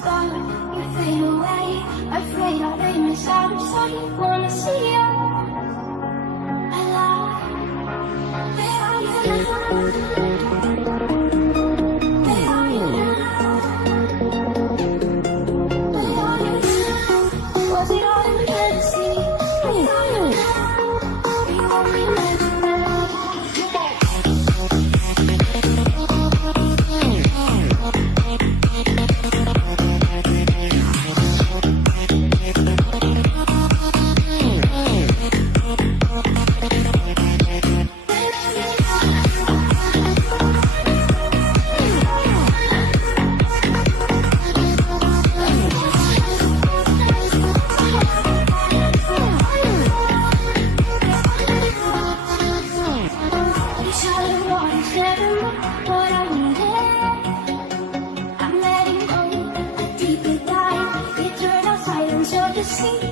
star, you fade away. Afraid I'll be missed out. I'm sorry, wanna see you alive. Where are you now? Where are you now? Where are you now? Was it all in fantasy? Where are you now? You won't be next now. See